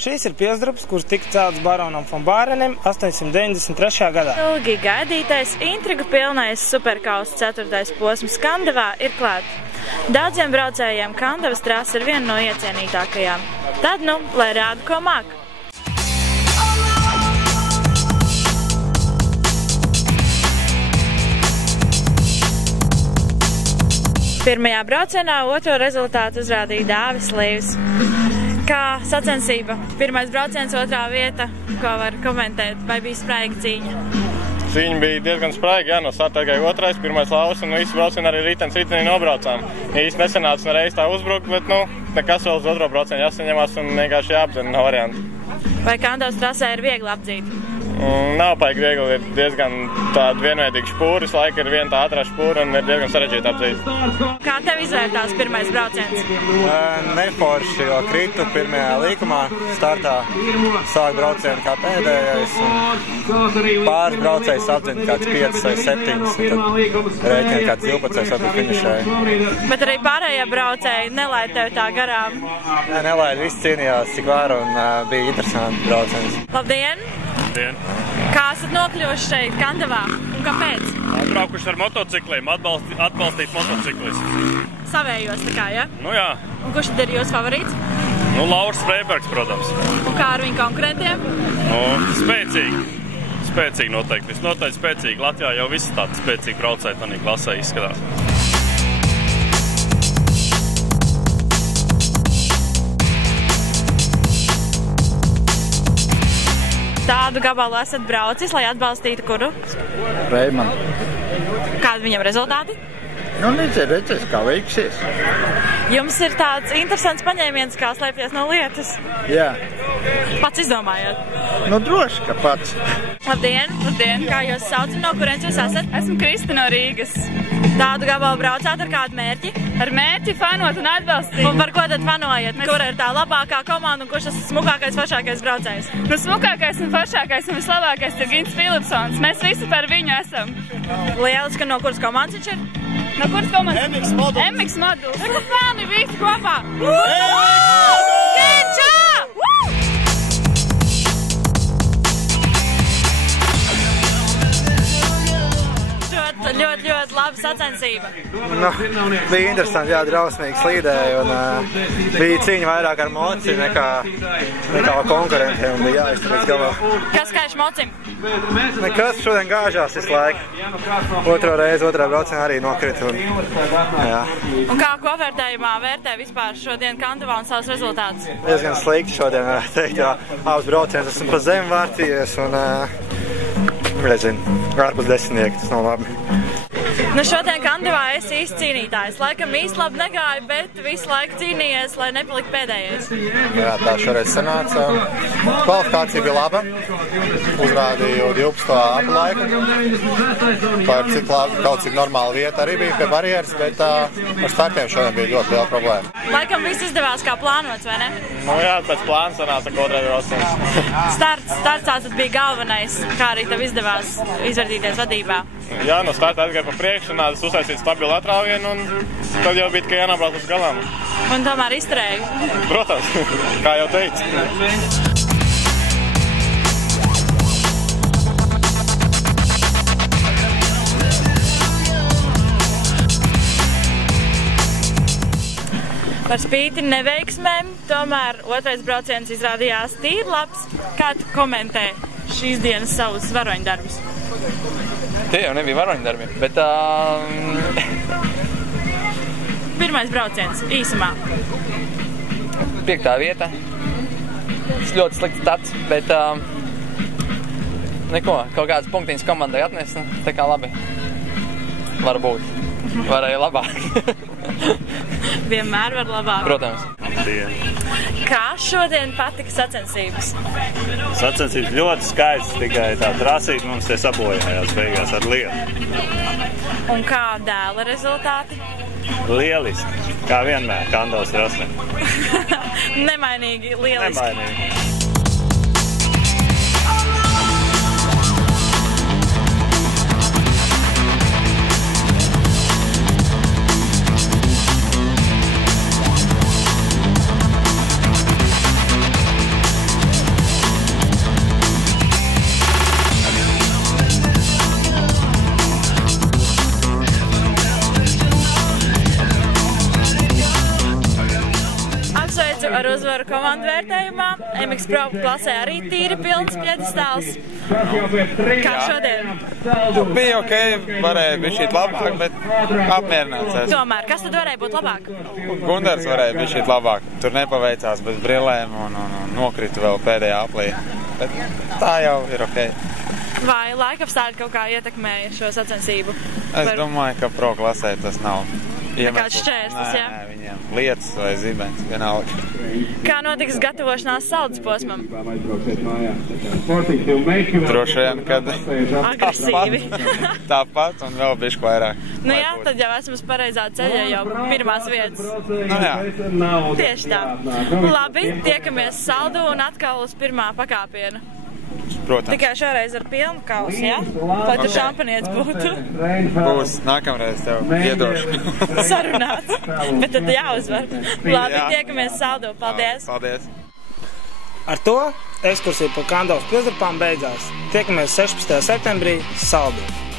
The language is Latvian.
Šīs ir pilsdrupes, kuras tika celtas baronam von Bārenim 893. gadā. Ilgi gaidītais, intrigu pilnais superkausa 4. posms Kandavā ir klāt. Daudziem braucējiem Kandavas trase ir viena no iecienītākajām. Tad, lai rāda, ko māk. Pirmajā braucienā otro rezultātu uzrādīja Dāvis Līvs. Kā sacensība? Pirmais brauciens, otrā vieta. Ko var komentēt? Vai bija spraiga cīņa? Cīņa bija diezgan spraiga, no starta tikai otrais, pirmais laus, un visu braucienu arī ritenī nobraucām. Īsti nesanāca nereiz tā uzbrukt, bet, nekas vēl uz otro braucienu jāsaņemās un vienkārši jāapzina no variantu. Vai Kandavas trasē ir viegli apdzīt? Nav paigi viegli, ir diezgan tāda vienveidīga špūra, visu laiku ir viena tā ātrā špūra un ir diezgan sarežģīti apdzīt. Kā tev izvērtās pirmais brauciens? Neforši, jo kritu pirmajā līkumā startā, sāk braucienu kā pēdējais un pāris braucējs apdzina kāds 5 vai 7, un tad rēķina kāds 12 varbūt finišēja. Bet arī pārējie braucēji nelaid tev tā garām? Nelaid, viss cīnījās cik var un bija interesanti brauciens. Labdien! Labdien! Kā esat nokļuvuši šeit, Kandavā? Un kāpēc? Atbraukuši ar motocikliem, atbalstīt motociklistus. Savējos tā kā, ja? Jā. Un kurš tad ir jūsu favorīts? Lauris Freibergs, protams. Un kā ar viņu konkurentiem? Spēcīgi. Spēcīgi noteikti. Noteikti spēcīgi. Latvijā jau visi tādi spēcīgi braucēji tādā klasē izskatās. Tādu gabalu esat braucis, lai atbalstītu kuru? Reimanu. Kādi viņam rezultāti? Redzēs, kā veiksies. Jums ir tāds interesants paņēmiens, kā slēpties no lietas. Jā. Pats izdomājāt? Droši, ka pats. Labdien! Labdien! Kā jūs saucat, no kurienes jūs esat? Esmu Krista no Rīgas. Tādu gabalu braucāt ar kādu mērķi? Ar mērķi fanot un atbalstīt. Un par ko tad fanojat? Kura ir tā labākā komanda un kurš tas smukākais, foršākais braucējs? Smukākais un foršākais un vislabākais ir Gins Filipsons. Mēs visi par viņu esam. Lieliski, no kuras komandas viņš ir? No kuras komandas? MX Moduls. MX Moduls. Kur fani visi kopā? Gečā! Ļoti laba sacensība. Bija interesanti, drausmīgi slīdēja un bija cīņa vairāk ar moci nekā konkurentiem un bija jāizturēs galā. Kas kaiš mocim? Nekas, šodien gāžās visu laiku. Otro reizi, otrā braucienā arī nokrita. Un kā kopvērtējumā vērtē vispār šodien Kandavā un savus rezultātus? Diezgan slikti šodien, teikt, abas braucienus esmu pa zemi vārtījies un, nezinu, ārpus desmitnieki, tas nav labi. Šodien Kandavā esi īsts cīnītājs. Laikam īsti labi negāja, bet visu laiku cīnījies, lai nepalikt pēdējais. Jā, tā šoreiz sanāca. Kvalifikācija bija laba. Uzrādīju 12. aplaiku. Kaut cik normāla vieta arī bija pie barjeras, bet ar startiem šodien bija ļoti liela problēma. Laikam viss izdevās kā plānots, vai ne? Jā, pēc plāna sanāca otrais brauciens. Starts tad bija galvenais, kā arī tev izdevās izvērtīties vadībā. Jā, no starta atgāja pa priekšu, un es uztaisīju stabilu atrāvienu, un tad jau bija tikai jānobrauc uz galām. Un tomēr izturēju? Protams, kā jau teicu. Par spīti neveiksmēm, tomēr otrais brauciens izrādījās tīri labs. Kā tu komentē šīs dienas savus varoņdarbus? Tie jau nebija varoņdarbi, bet Pirmais brauciens, īsumā. 5. vieta. Ļoti slikts starts, bet neko, kaut kādas punktiņas komandai atnesa, tā kā labi. Varbūt. Varēja labāk. Vienmēr var labāk. Protams. Kā šodien patika sacensības? Sacensības ļoti skaists, tikai tā trasīt mums te sabojājās beigās ar lietu. Un kā dēla rezultāti? Lieliski, kā vienmēr, Kandavas trasē. Nemainīgi, lieliski. Nemainīgi. uzvaru komandu vērtējumā. MX Pro klasē arī tīri pilns pjedestāls. Kā šodien? Bija ok, varēja bišķīt labāk, bet apmierināts. Tomēr, kas tad varēja būt labāk? Gundars varēja bišķīt labāk. Tur nepaveicās bez brillēm un nokrita vēl pēdējā aplī. Bet tā jau ir ok. Vai laikapstākļi kaut kā ietekmēja šo sacensību? Es domāju, ka pro klasē tas nav nekāds šķērslis, jā? Nē, viņiem lietas vai zibens, vienalga. Kā notiks gatavošanās saldas posmam? Droši vien, kad agresīvi. Tāpat un vēl bišķi vairāk. Nu jā, tad jau esam uz pareizā ceļa, jau pirmās vietas. Nu jā. Tieši tā. Labi, tiekamies saldu un atkal uz pirmā pakāpiena. Protams. Tikai šoreiz ar pilnu kausu, jā? Lai tur šampanietis būtu. Būs, nākamreiz tev iedošu. Sarunāts. Bet tad jāuzvar. Labi, tiekamies saldu. Paldies. Paldies. Ar to ekskursija pa Kandavas pilsdrupām beidzās. Tiekamies 16. septembrī Saldū.